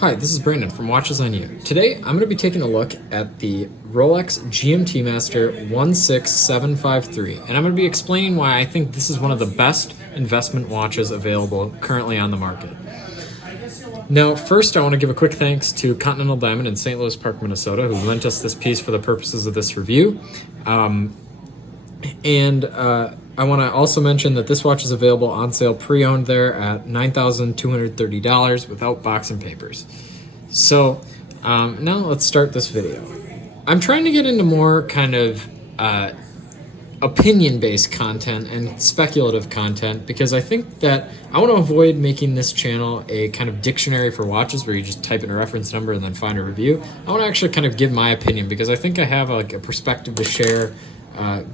Hi, this is Brandon from Watches on You. Today, I'm going to be taking a look at the Rolex GMT-Master 16753, and I'm going to be explaining why I think this is one of the best investment watches available currently on the market. Now, first, I want to give a quick thanks to Continental Diamond in St. Louis Park, Minnesota, who lent us this piece for the purposes of this review. I want to also mention that this watch is available on sale pre-owned there at $9,230 without box and papers. So now let's start this video. I'm trying to get into more kind of opinion-based content and speculative content because I think that I want to avoid making this channel a kind of dictionary for watches where you just type in a reference number and then find a review. I want to actually kind of give my opinion because I think I have like a perspective to share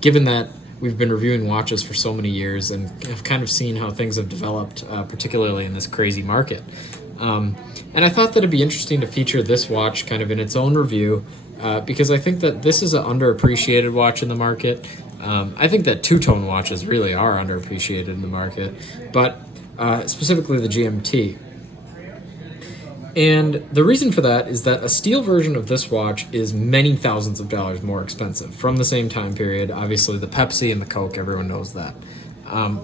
given that we've been reviewing watches for so many years and have kind of seen how things have developed, particularly in this crazy market. And I thought that it'd be interesting to feature this watch kind of in its own review because I think that this is an underappreciated watch in the market. I think that two-tone watches really are underappreciated in the market, but specifically the GMT. And the reason for that is that a steel version of this watch is many thousands of dollars more expensive from the same time period. Obviously, the Pepsi and the Coke, everyone knows that.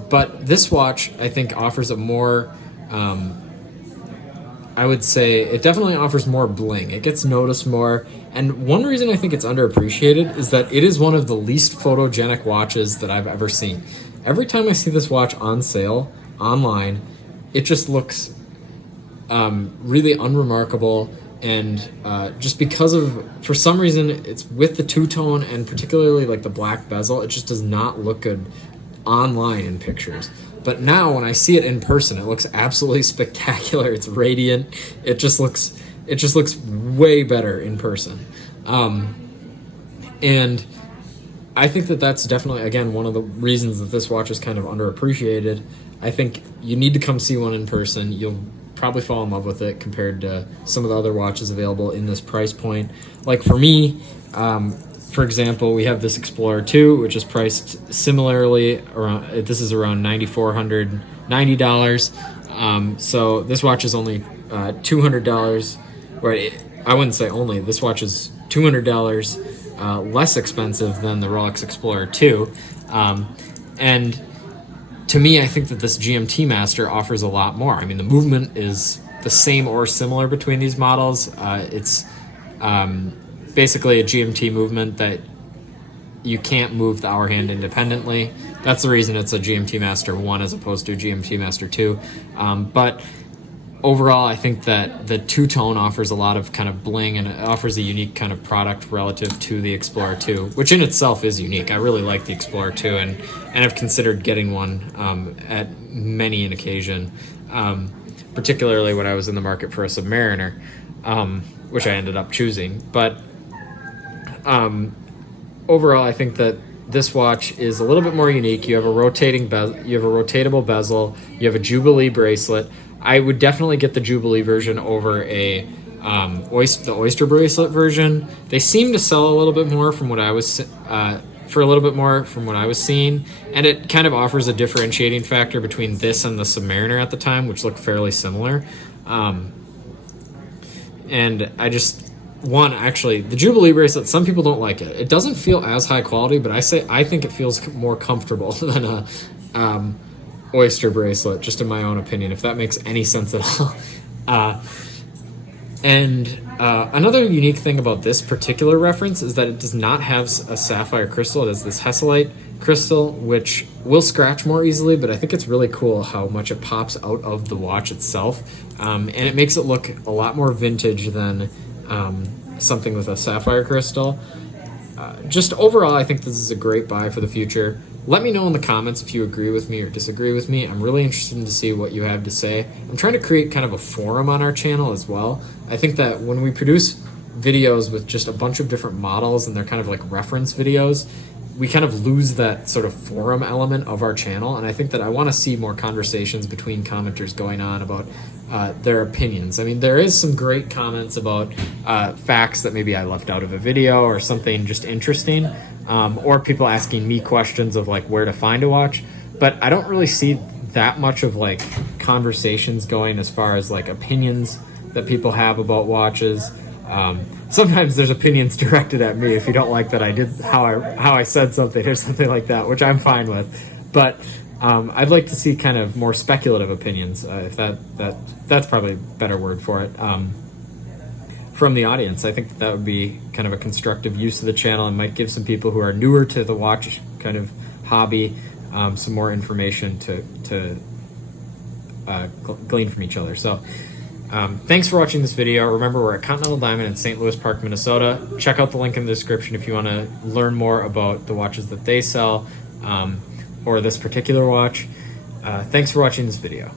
But this watch, I think, offers a more, I would say, it definitely offers more bling. It gets noticed more. And one reason I think it's underappreciated is that it is one of the least photogenic watches that I've ever seen. Every time I see this watch on sale online, it just looks really unremarkable, and just because of, for some reason, it's with the two-tone and particularly like the black bezel, it just does not look good online in pictures. But now when I see it in person, it looks absolutely spectacular. It's radiant. It just looks way better in person. And I think that that's definitely, again, one of the reasons that this watch is kind of underappreciated. I think you need to come see one in person. You'll probably fall in love with it compared to some of the other watches available in this price point. Like for me, for example, we have this Explorer 2, which is priced similarly around, this is around $9,490. So this watch is only $200, right? I wouldn't say only, this watch is $200 less expensive than the Rolex Explorer 2. And to me, I think that this GMT-Master offers a lot more. I mean, the movement is the same or similar between these models. It's basically a GMT movement that you can't move the hour hand independently. That's the reason it's a GMT-Master 1 as opposed to a GMT-Master 2. But overall, I think that the two-tone offers a lot of kind of bling, and it offers a unique kind of product relative to the Explorer 2, which in itself is unique. I really like the Explorer 2, and I've considered getting one at many an occasion, particularly when I was in the market for a Submariner, which I ended up choosing. But overall, I think that this watch is a little bit more unique. You have a rotatable bezel, you have a Jubilee bracelet. I would definitely get the Jubilee version over the Oyster bracelet version. They seem to sell a little bit more from what I was seeing, and it kind of offers a differentiating factor between this and the Submariner at the time, which looked fairly similar. And actually, the Jubilee bracelet, some people don't like it. It doesn't feel as high quality, but I think it feels more comfortable than a Oyster bracelet, just in my own opinion, if that makes any sense at all. Another unique thing about this particular reference is that it does not have a sapphire crystal. It has this Hessilite crystal, which will scratch more easily, but I think it's really cool how much it pops out of the watch itself. And it makes it look a lot more vintage than something with a sapphire crystal. Just overall, I think this is a great buy for the future. Let me know in the comments if you agree with me or disagree with me. I'm really interested to see what you have to say. I'm trying to create kind of a forum on our channel as well. I think that when we produce videos with just a bunch of different models and they're kind of like reference videos, we kind of lose that sort of forum element of our channel. And I think that I want to see more conversations between commenters going on about their opinions. I mean, there is some great comments about facts that maybe I left out of a video or something just interesting. Or people asking me questions of like where to find a watch, but I don't really see that much of like conversations going as far as like opinions that people have about watches. Sometimes there's opinions directed at me if you don't like that I did how I said something or something like that, which I'm fine with. But I'd like to see kind of more speculative opinions, if that's probably a better word for it, from the audience. I think that would be kind of a constructive use of the channel and might give some people who are newer to the watch kind of hobby some more information to glean from each other. So thanks for watching this video. Remember, we're at Continental Diamond in St. Louis Park, Minnesota. Check out the link in the description if you want to learn more about the watches that they sell, or this particular watch. Thanks for watching this video.